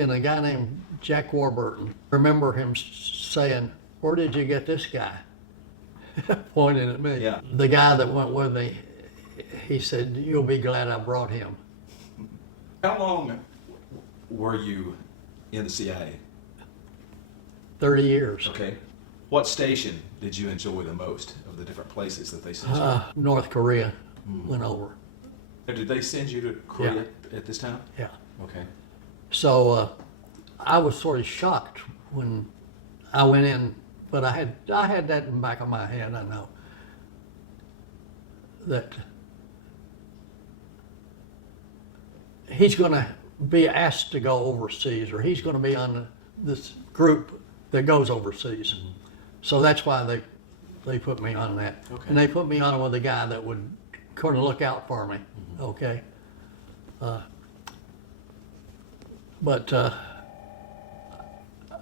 And a guy named Jack Warburton, remember him saying, "Where did you get this guy?" Pointing at me. Yeah. The guy that went with me, he said, "You'll be glad I brought him." How long were you in the CIA? 30 years. Okay. What station did you enjoy the most of the different places that they sent you? North Korea went over. Did they send you to Korea at this time? Yeah. Okay. So I was sort of shocked when I went in, but I had that in the back of my head. I know that he's going to be asked to go overseas, or he's going to be on this group that goes overseas. So that's why they put me on that. Okay. And they put me on with a guy that would kind of look out for me. Okay. But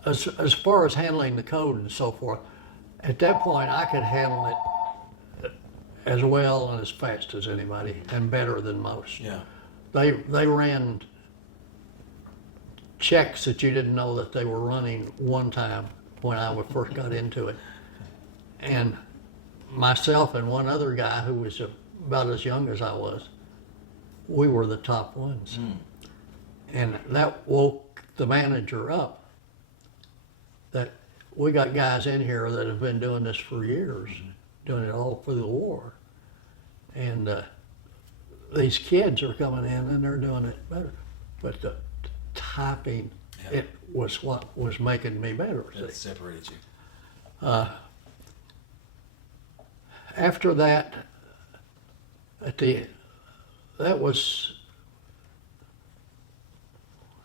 as far as handling the code and so forth, at that point I could handle it as well and as fast as anybody, and better than most. Yeah. They ran checks that you didn't know that they were running one time when I first got into it. And myself and one other guy who was about as young as I was, we were the top ones. And that woke the manager up, that we got guys in here that have been doing this for years, doing it all through the war. And these kids are coming in and they're doing it better. But the typing, it was what was making me better. That separated you. After that, that was,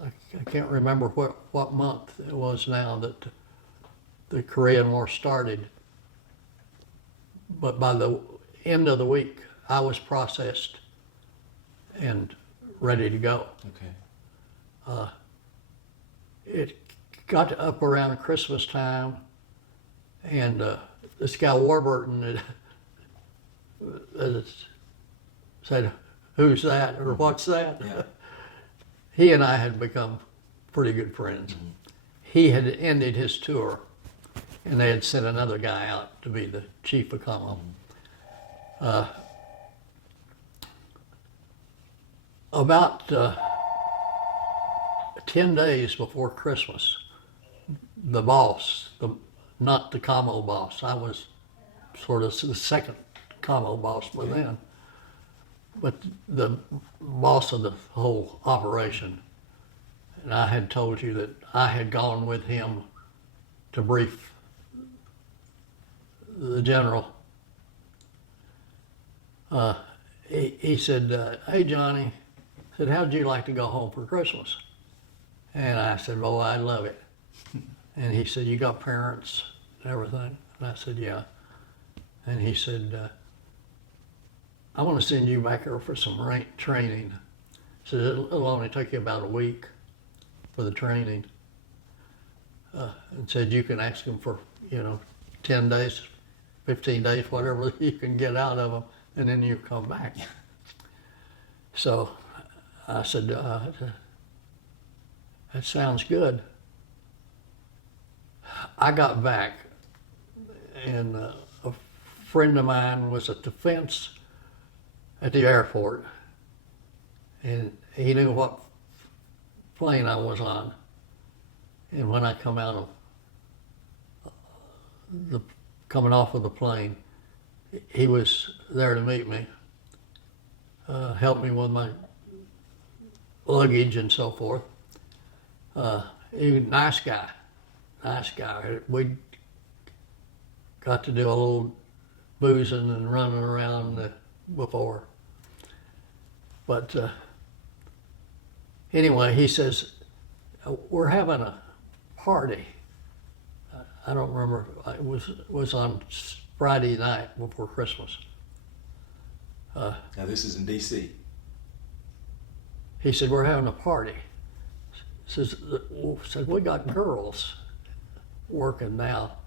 I can't remember what month it was now that the Korean War started. But by the end of the week, I was processed and ready to go. Okay. It got up around Christmas time, and this guy Warburton had said, "Who's that?" or "What's that?" Yeah. He and I had become pretty good friends. He had ended his tour, and they had sent another guy out to be the chief of comm. About 10 days before Christmas, the boss, not the commo boss, I was sort of the second commo boss by then, but the boss of the whole operation. And I had told you that I had gone with him to brief the general. He said, "Hey Johnny," said, "how'd you like to go home for Christmas?" And I said, "Oh, I'd love it." And he said, "You got parents and everything?" And I said, "Yeah." And he said, "I want to send you back here for some training." He said, "It'll only take you about a week for the training." And said, "You can ask them for, 10 days, 15 days, whatever you can get out of them, and then you come back." So I said, "That sounds good." I got back, and a friend of mine was at the fence at the airport, and he knew what plane I was on. And when I come out of coming off of the plane, he was there to meet me, help me with my luggage and so forth. He was a nice guy. We got to do a little boozing and running around before. But anyway, he says, "We're having a party." I don't remember. It was on Friday night before Christmas. Now this is in D.C. He said, "We're having a party." Said, "We got girls working now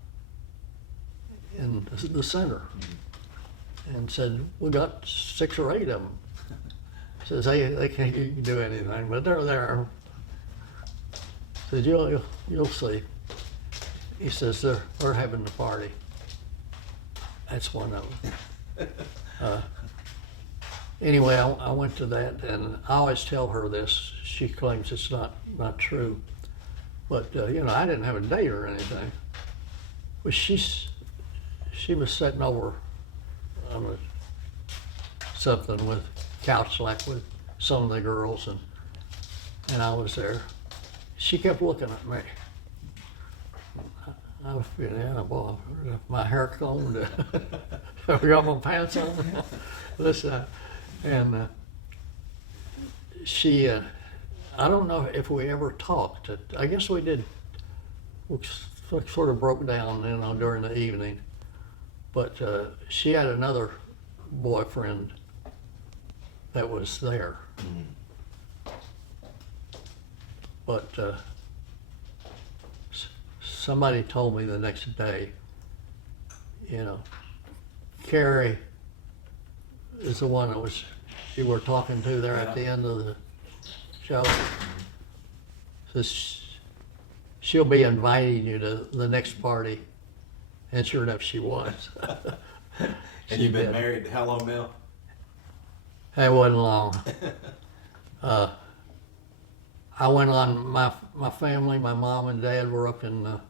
in the center." And said, "We got 6 or 8 of them." Says, they can't do anything, but they're there. Said, you'll see. He says, they're having the party. That's one of them. Anyway, I went to that, and I always tell her this. She claims it's not true. But, you know, I didn't have a date or anything. But she was sitting over on something with couch, like with some of the girls, and I was there. She kept looking at me. I was feeling, yeah, boy, my hair combed, I got my pants on. Listen, and she, I don't know if we ever talked. I guess we did. We sort of broke down, you know, during the evening. But she had another boyfriend that was there. Mm-hmm. But somebody told me the next day, you know, Carrie is the one that you were talking to there at the end of the show. Says she'll be inviting you to the next party, and sure enough, she was. And you've been married how long now? It wasn't long. I went on, my family, my mom and dad were up in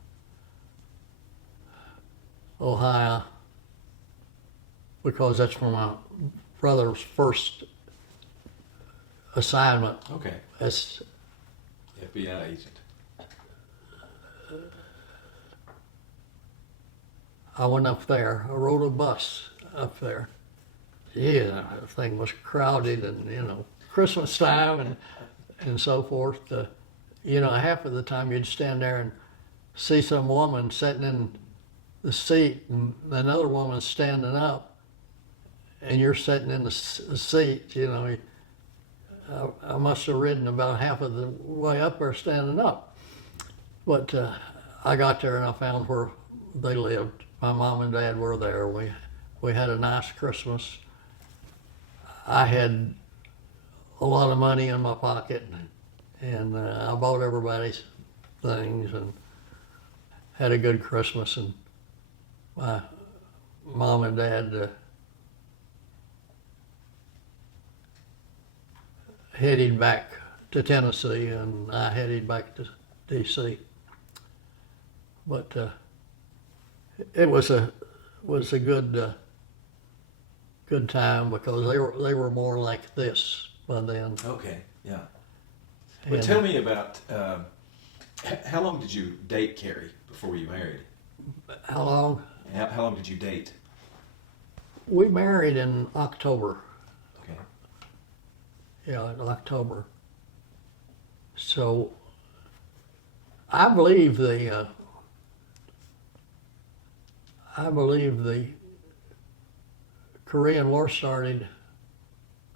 Ohio, because that's where my brother's first assignment. Okay. As FBI agent. I went up there. I rode a bus up there. Yeah, the thing was crowded, and you know, Christmas time and so forth. You know, half of the time you'd stand there and see some woman sitting in the seat, and another woman standing up, and you're sitting in the seat. You know, I must have ridden about half of the way up there standing up. But I got there and I found where they lived. My mom and dad were there. We had a nice Christmas. I had a lot of money in my pocket, and I bought everybody's things and had a good Christmas. And my mom and dad headed back to Tennessee, and I headed back to D.C. But it was a good time, because they were more like this by then. Okay, yeah. But And tell me about how long did you date Carrie before you married? how long? How long did you date? We married in October. Okay. Yeah, in October. So I believe the Korean War started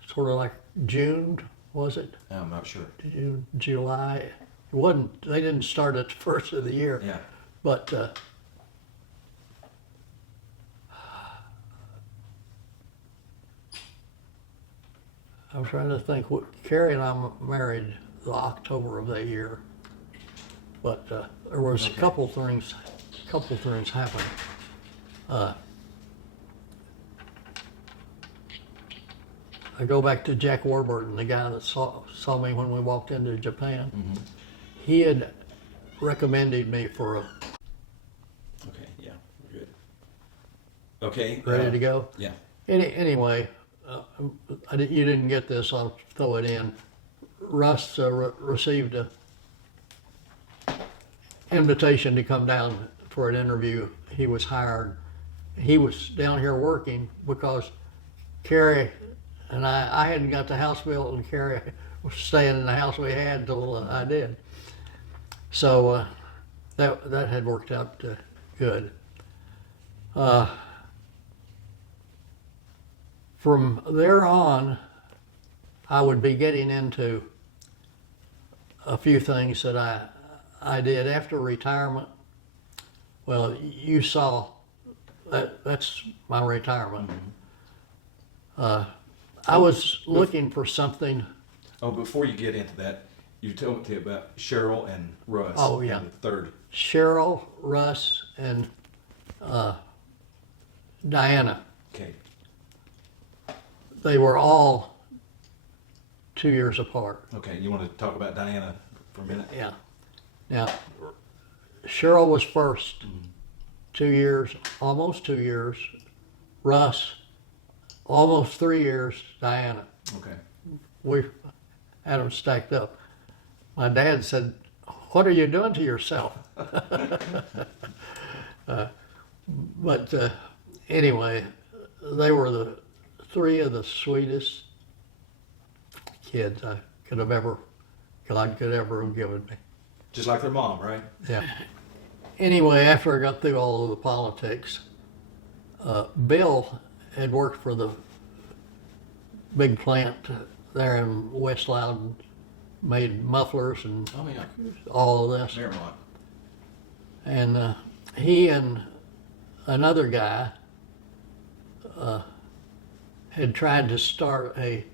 sort of like June, was it? I'm not sure. June, July. It wasn't. They didn't start at the first of the year. Yeah. But I'm trying to think. Carrie and I married the October of that year, but there was Okay. a couple things happened. I go back to Jack Warburton, the guy that saw me when we walked into Japan. Mm-hmm. He had recommended me for a Okay, yeah, we're good. Okay. ready to go. Yeah. Anyway, you didn't get this. I'll throw it in. Russ received a invitation to come down for an interview. He was hired. He was down here working because Carrie and I hadn't got the house built, and Carrie was staying in the house we had till I did. So that had worked out good. From there on, I would be getting into a few things that I did after retirement. Well, you saw that's my retirement. Mm-hmm. I was looking for something. Oh, before you get into that, You told me about Cheryl and Russ. Oh, yeah. And the third. Cheryl, Russ, and Diana. Okay. They were all 2 years apart. Okay. You want to talk about Diana for a minute? Yeah. Now, Cheryl was first, 2 years, almost 2 years. Russ, almost 3 years. Diana. Okay. We had them stacked up. My dad said, "What are you doing to yourself?" But anyway, they were the three of the sweetest kids God could ever have given me. Just like their mom, right? Yeah. Anyway, after I got through all of the politics, Bill had worked for the big plant there in West Loudon, made mufflers and Oh yeah. all of this. Fairmont. And he and another guy had tried to start a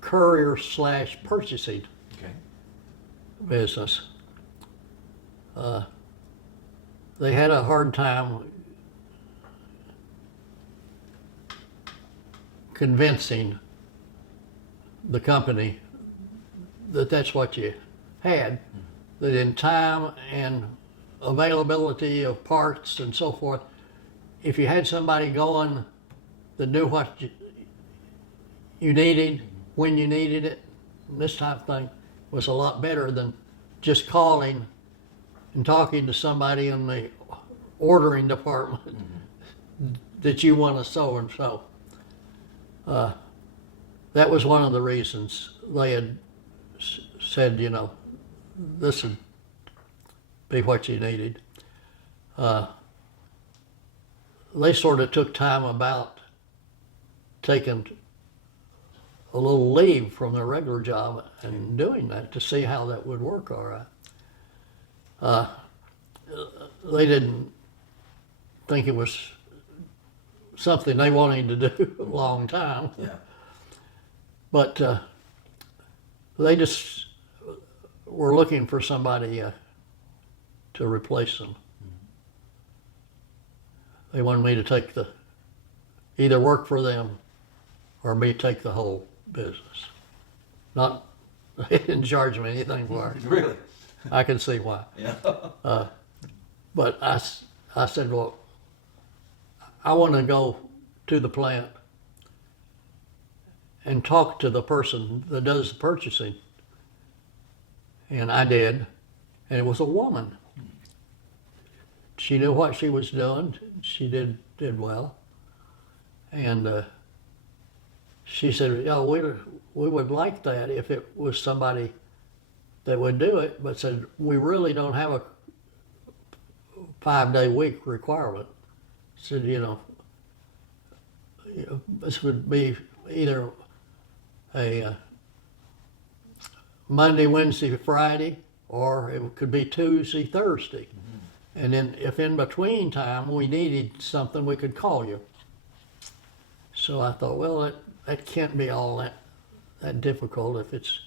courier / purchasing Okay. business. They had a hard time convincing the company that that's what you had, that in time and availability of parts and so forth, if you had somebody going that knew what you needed, when you needed it, this type of thing was a lot better than just calling and talking to somebody in the ordering department that you want to so and so. That was one of the reasons they had said, this would be what you needed. They sort of took time about taking a little leave from their regular job and doing that to see how that would work all right. They didn't think it was something they wanted to do a long time. Yeah. But they just were looking for somebody to replace them. They wanted me to either work for them or me take the whole business. They didn't charge me anything for it. Really? I can see why. Yeah. But I said, well, I want to go to the plant and talk to the person that does the purchasing. And I did, and it was a woman. She knew what she was doing. She did well. And she said, yeah, we would like that if it was somebody that would do it, but said, we really don't have a 5-day week requirement. Said, this would be either a Monday, Wednesday, Friday, or it could be Tuesday, Thursday. And then if in between time we needed something, we could call you. So I thought, well, that can't be all that difficult if it's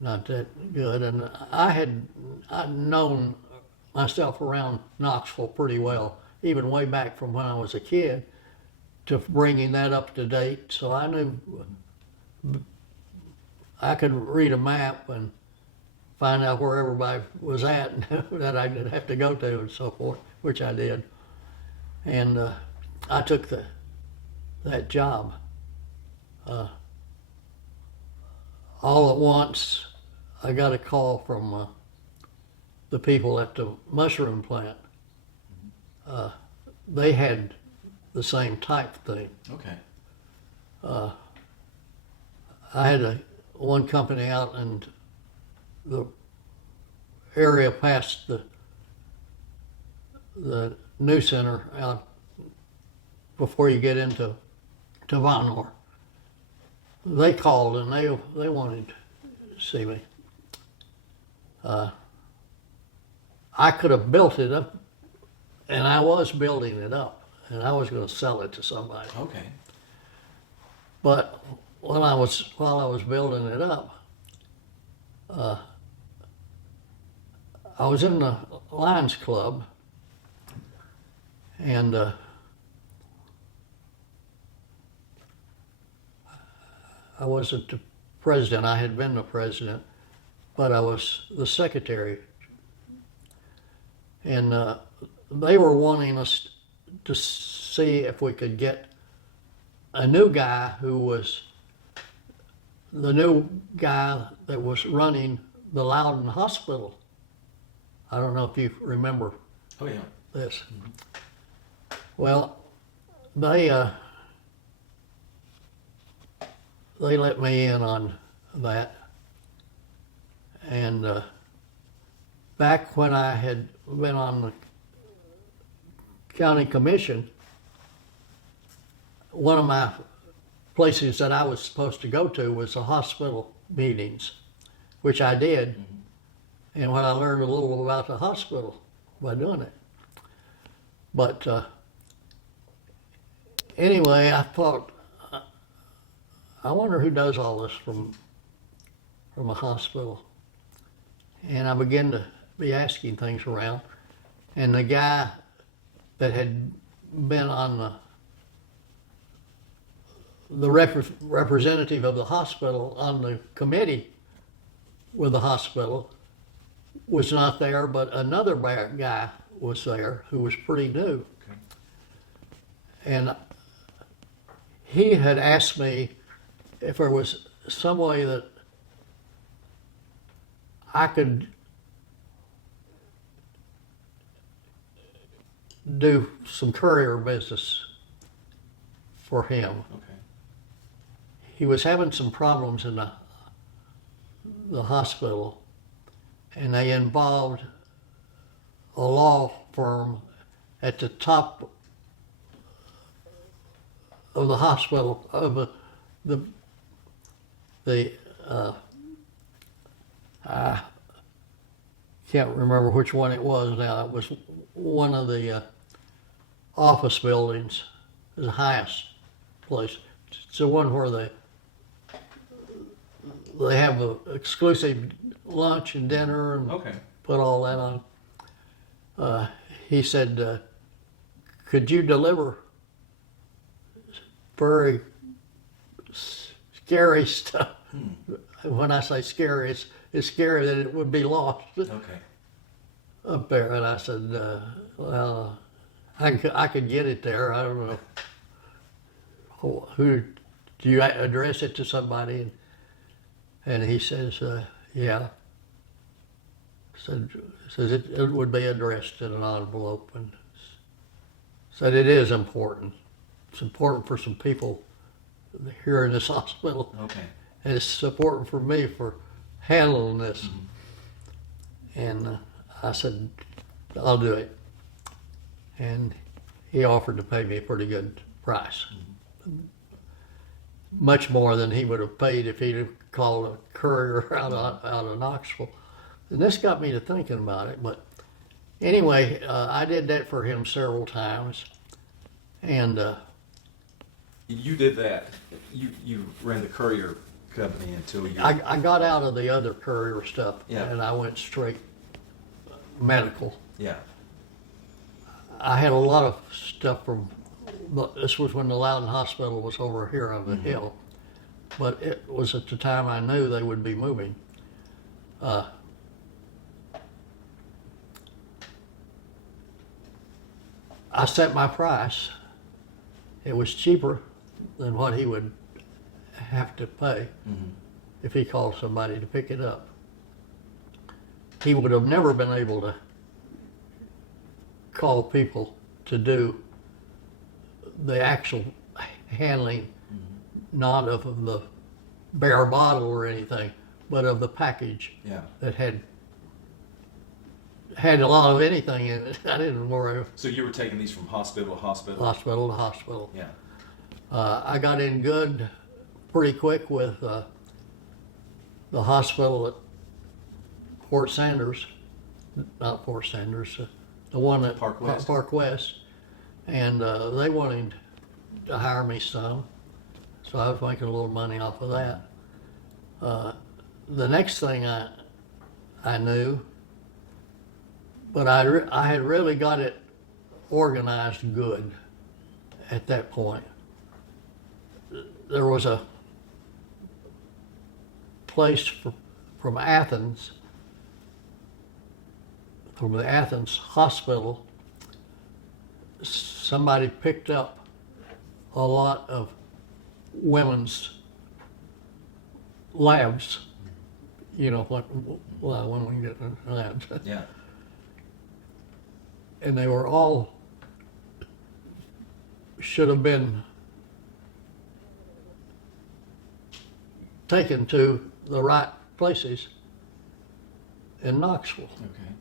not that good. And I'd known myself around Knoxville pretty well, even way back from when I was a kid, to bringing that up to date. So I knew I could read a map and find out where everybody was at that I'd have to go to and so forth, which I did. And I took that job. All at once, I got a call from the people at the mushroom plant. They had the same type thing. Okay. I had one company out in the area past the new center out before you get into Vonore. They called and they wanted to see me. I could have built it up, and I was building it up, and I was going to sell it to somebody. Okay. But while I was building it up, I was in the Lions Club, and I wasn't the president. I had been the president, but I was the secretary. And they were wanting us to see if we could get a new guy who was the new guy that was running the Loudon Hospital. I don't know if you remember Oh, yeah. this. Well, they let me in on that. And back when I had been on the county commission, one of my places that I was supposed to go to was the hospital meetings, which I did. And when I learned a little about the hospital by doing it. But anyway, I thought, I wonder who does all this from a hospital. And I began to be asking things around. And the guy that had been on the representative of the hospital on the committee with the hospital was not there, but another guy was there who was pretty new. Okay. And he had asked me if there was some way that I could do some courier business for him. Okay. He was having some problems in the hospital, and they involved a law firm at the top of the hospital of I can't remember which one it was now. It was one of the office buildings, the highest place. It's the one where they have an exclusive lunch and dinner and Okay. put all that on. He said, could you deliver very scary stuff? When I say scary, it's scary that it would be lost Okay. up there. And I said, well, I could get it there. I don't know. Who, do you address it to somebody? And he says, yeah. Says it would be addressed in an envelope, and said it is important. It's important for some people here in this hospital, Okay. and it's important for me for handling this. Mm-hmm. And I said, I'll do it. And he offered to pay me a pretty good price. Mm-hmm. Much more than he would have paid if he'd have called a courier out of Knoxville. And this got me to thinking about it. But anyway, I did that for him several times. And You did that. You ran the courier company until you. I got out of the other courier stuff, Yeah. and I went straight medical. Yeah. I had a lot of stuff from, this was when the Loudon Hospital was over here on the hill, but it was at the time I knew they would be moving. I set my price. It was cheaper than what he would have to pay if he called somebody to pick it up. He would have never been able to call people to do the actual handling, not of the bare bottle or anything, but of the package Yeah. that had a lot of anything in it. I didn't worry. So you were taking these from hospital to hospital. Hospital to hospital. Yeah. I got in good pretty quick with the hospital at Fort Sanders, not Fort Sanders, the one at Park West. Park West. And they wanted to hire me some, so I was making a little money off of that. The next thing I knew, but I had really got it organized good at that point. There was a place from Athens, from the Athens hospital. Somebody picked up a lot of women's labs. You know what? Well, when we get in labs. Yeah. And they were all should have been taken to the right places in Knoxville. Okay.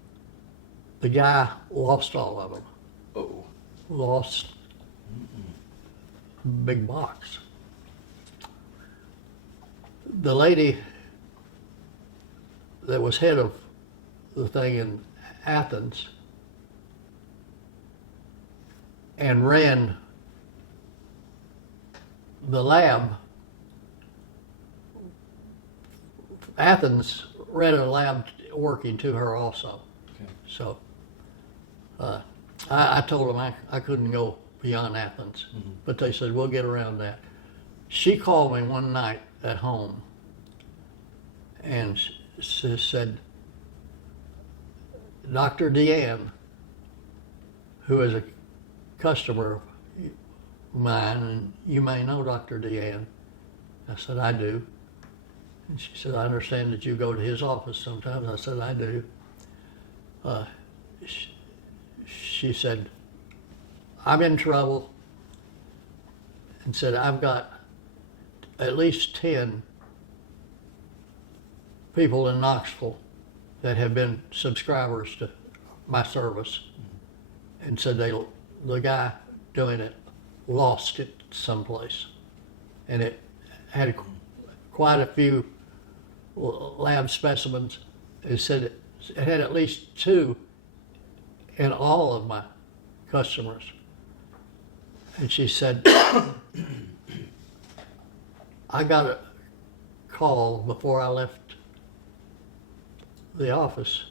The guy lost all of them. Oh. Lost big box. The lady that was head of the thing in Athens and ran the lab. Athens ran a lab working to her also. Okay. So I told them I couldn't go beyond Athens, but they said, we'll get around that. She called me one night at home and she said, Dr. Deanne, who is a customer of mine, and you may know Dr. Deanne. I said, I do. And she said, I understand that you go to his office sometimes. I said, I do. She said, I'm in trouble, and said, I've got at least 10 people in Knoxville that have been subscribers to my service, and said the guy doing it lost it someplace, and it had quite a few lab specimens. It said it had at least 2 in all of my customers. And she said, I got a call before I left the office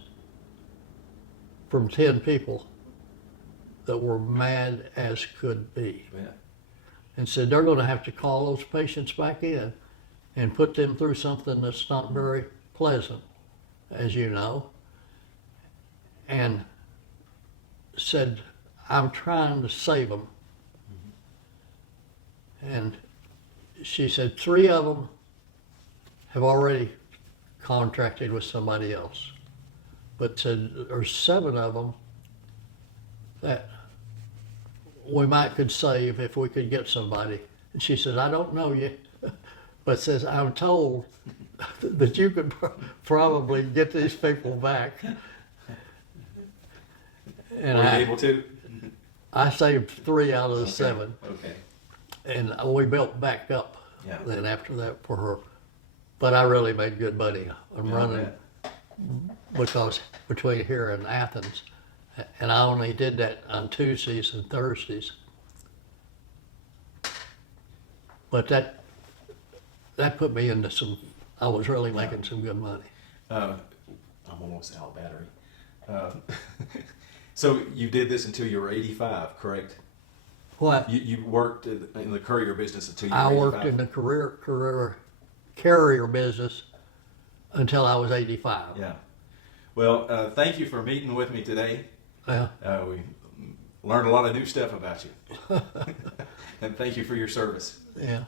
from 10 people that were mad as could be. Yeah. And said they're going to have to call those patients back in and put them through something that's not very pleasant, as you know. And said, I'm trying to save them. And she said 3 of them have already contracted with somebody else, but said there's 7 of them that we might could save if we could get somebody. And she said, I don't know you, but says, I'm told that you could probably get these people back. And Were you able to? I saved 3 out of the 7. Okay. And we built back up Yeah. then after that for her. But I really made good money. I'm Yeah, I running bet. because between here and Athens, and I only did that on Tuesdays and Thursdays. But that put me into some, I was really making some good money. I'm almost out of battery. So you did this until you were 85, correct? What? You worked in the courier business until you were I 85? worked in the career carrier business until I was 85. Yeah. Well, thank you for meeting with me today. Yeah. We learned a lot of new stuff about you. And thank you for your service. Yeah.